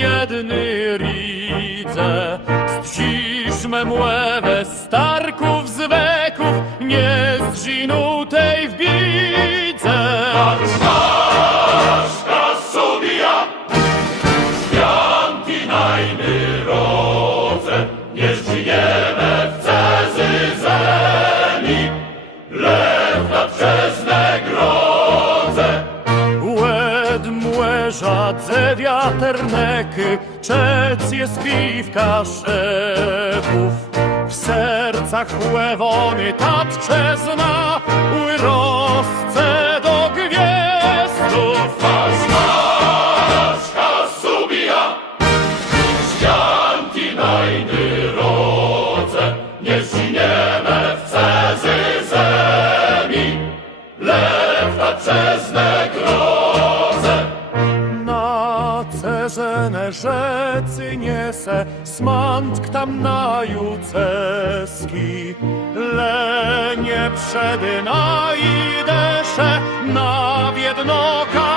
biedny ridze, stciszme młewę starków z weków, nie zżinutej w bidze. Patrzka subija, święty najmy rodze, nie żyjemy w Cezyzemi, lew na czesne grodze. Łed młeżadze wiaterneky, czec jest piwka szepów. W sercach łewony tatczezna, urosce do gwiezdów. Patrzka subija, święty najmy rodze, nie zginiemy w Cezyzemi, lew na czesne grodze. Na Cerzenę rzecy niesie smantk tam na juceski, lenie przedy na idesze na wiednoka